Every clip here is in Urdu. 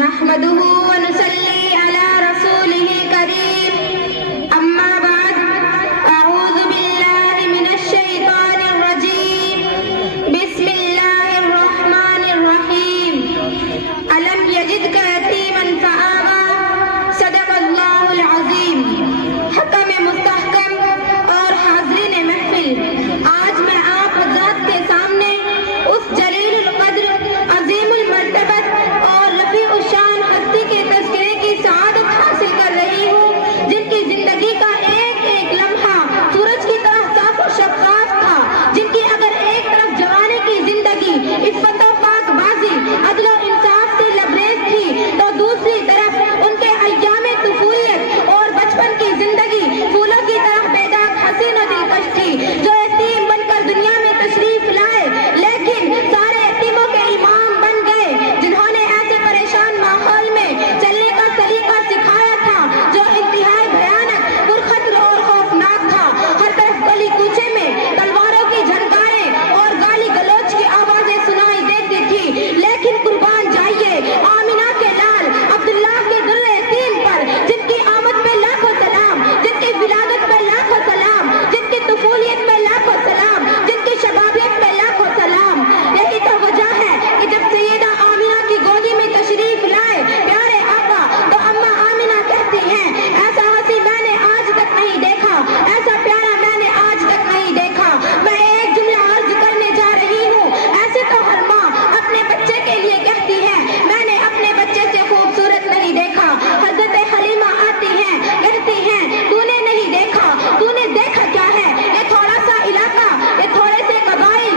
نحمده ونصلي على رسوله الكريم اما بعد اعوذ بالله من الشيطان الرجيم بسم الله الرحمن الرحيم الم يجدك يتيما فآوى صدق اللہ العظیم۔ حکم مستحکم اور حاضرین محفل، آج میں آپ حضرات کے سامنے اس جلیل القدر، عظیم المرتبت اور رفیع الشان ہستی کے تذکرے کی سعادت حاصل کر رہی ہوں، جن کی زندگی کا ایک ایک لمحہ سورج کی طرح صاف و شفاف تھا، جن کی اگر ایک طرف جوانی کی زندگی عفت و پاک بازی، عدل و انصاف سے لبریز تھی، تو دوسری طرف ان کے ایام طفولیت اور بچپن کی زندگی پھولوں کی طرح بیدار، حسین و دلکش تھی، جو یتیم بن کر دنیا میں تشریف لائے لیکن سارے یتیموں کے امام بن گئے، جنہوں نے ایسے پریشان ماحول میں چلنے کا سلیقہ سکھایا تھا جو انتہائی بھیانک، پرخطر اور خوفناک تھا۔ ہر طرف گلی کوچے میں تلواروں کی جھنکاریں اور گالی گلوچ کی آوازیں سنائی دیتی تھی، لیکن قربان جائیے آمنہ کے لال عبداللہ کے در یتیم پر، جن کی آمد پہ لاکھوں سلام، جن کی ولادت پہ لاکھوں سلام، جن کی طفولیت پہ لاکھوں سلام، جن کی شبابیت پہ لاکھوں سلام۔ یہی تو وجہ ہے کہ جب سیدہ آمنہ کی گودی میں تشریف لائے پیارے آقا، تو اماں آمنہ کہتی ہیں ایسا ہنسی میں نے آج تک نہیں دیکھا، ایسا پیارا میں نے آج تک نہیں دیکھا۔ میں ایک جملہ عرض کرنے جا رہی ہوں، ایسے تو ہر ماں اپنے بچے کے لیے کہتی ہے میں نے اپنے بچے سے خوبصورت نہیں دیکھا۔ حضرت حلیمہ آتی ہیں، کہتی ہیں تو نے نہیں دیکھا، تو نے دیکھا کیا ہے؟ یہ تھوڑا سا علاقہ، یہ تھوڑے سے قبائل،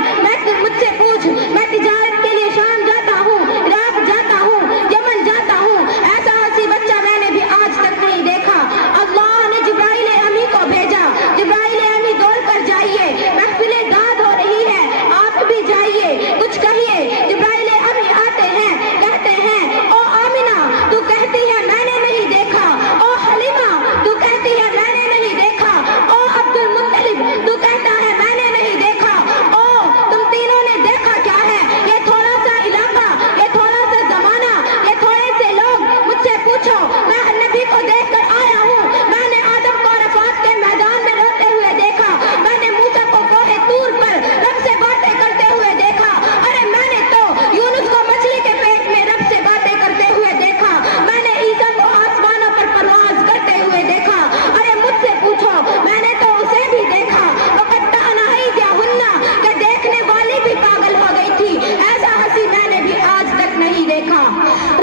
مجھ سے پوچھ، میں تجارت کے لیے شام جاتا ہوں، عراق جاتا ہوں، یمن جاتا ہوں، ایسا ہنسی بچہ میں نے بھی آج تک نہیں دیکھا۔ اللہ نے جبرائیل امی کو بھیجا، جبرائیل امی دوڑ کر جائیے، محفل داد ہو رہی ہے، آپ بھی جائیے، کچھ کہیے۔ جبرائیل امی آتے ہیں، کہتے ہیں او آمنہ تو کہتی ہے میں نے نہیں دیکھا، او حلیمہ تو کہتی ہے میں نے نہیں دیکھا، او عبد المطلب تو کہتا ہے میں نے نہیں دیکھا، او تم تینوں نے دیکھا کیا ہے؟ یہ تھوڑا سا علاقہ، یہ تھوڑا سا زمانہ، یہ تھوڑے سے لوگ، مجھ سے پوچھو، میں نبی کو دیکھ کر آیا ہوں، میں نے آدم کو عرفات کے میدان میں روتے ہوئے دیکھا، میں نے موسیٰ کو کوہ طور پر رب سے باتیں کرتے ہوئے دیکھا، ارے میں نے تو یونس کو مچھلی کے پیٹ میں رب سے باتیں کرتے ہوئے دیکھا، میں نے عیسیٰ کو آسمانوں پر پرواز کرتے ہوئے دیکھا، ارے مجھ سے پوچھو میں نے تو اسے بھی دیکھا۔ وَقَطَّعْنَ أَيْدِيَهُنَّ کہ دیکھنے والی بھی پاگل ہو گئی تھی، ایسا ہنسی میں نے بھی آج تک نہیں دیکھا۔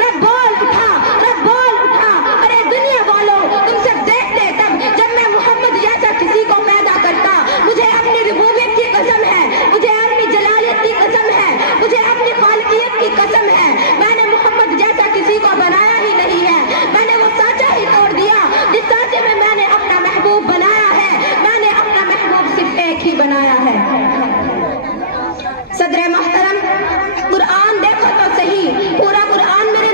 رب بول اٹھا، رب بول اٹھا، ارے دنیا والوں تم سب دیکھتے تب جب میں محمد جیسا کسی کو پیدا کرتا۔ مجھے اپنی ربوبیت کی قسم ہے، مجھے اپنی جلالیت کی قسم ہے، مجھے اپنی خالقیت کی قسم ہے، میں نے محمد جیسا کسی کو بنایا ہی نہیں ہے، میں نے وہ سانچہ ہی توڑ دیا جس سانچے میں نے اپنا محبوب بنایا ہے، میں نے اپنا محبوب صرف ایک ہی بنایا ہے۔ صدر محترم، قرآن دیکھو تو صحیح، پورا قرآن میرے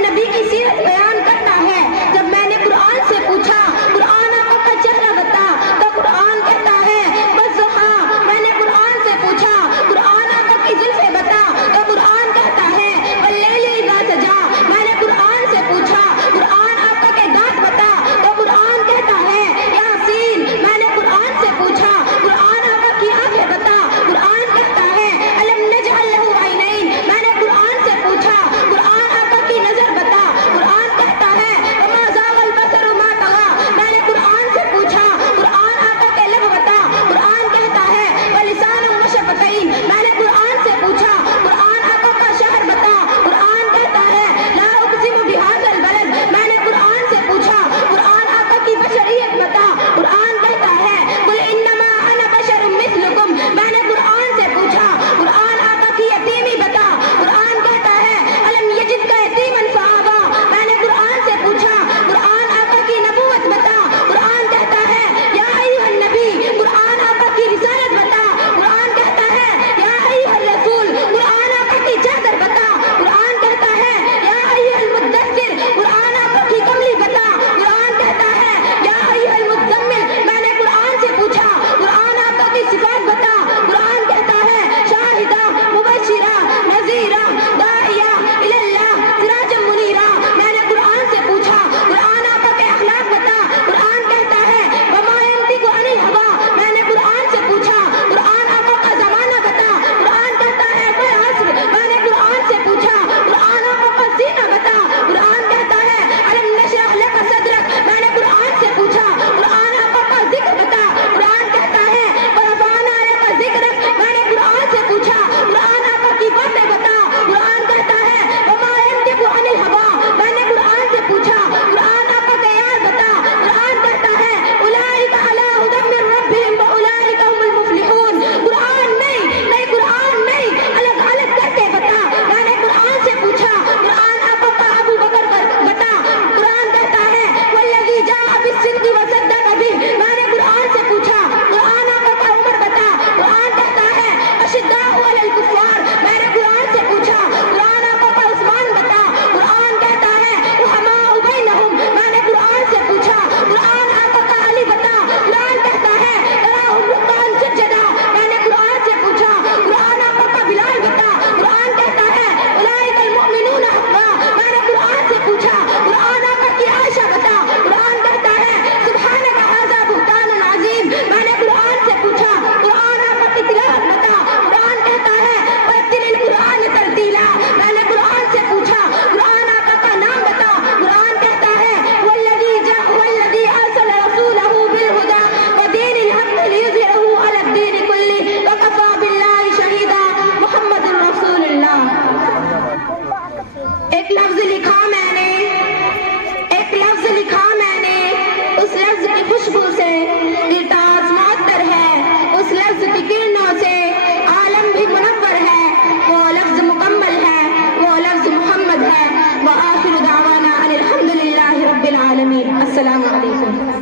العالمين. السلام عليكم.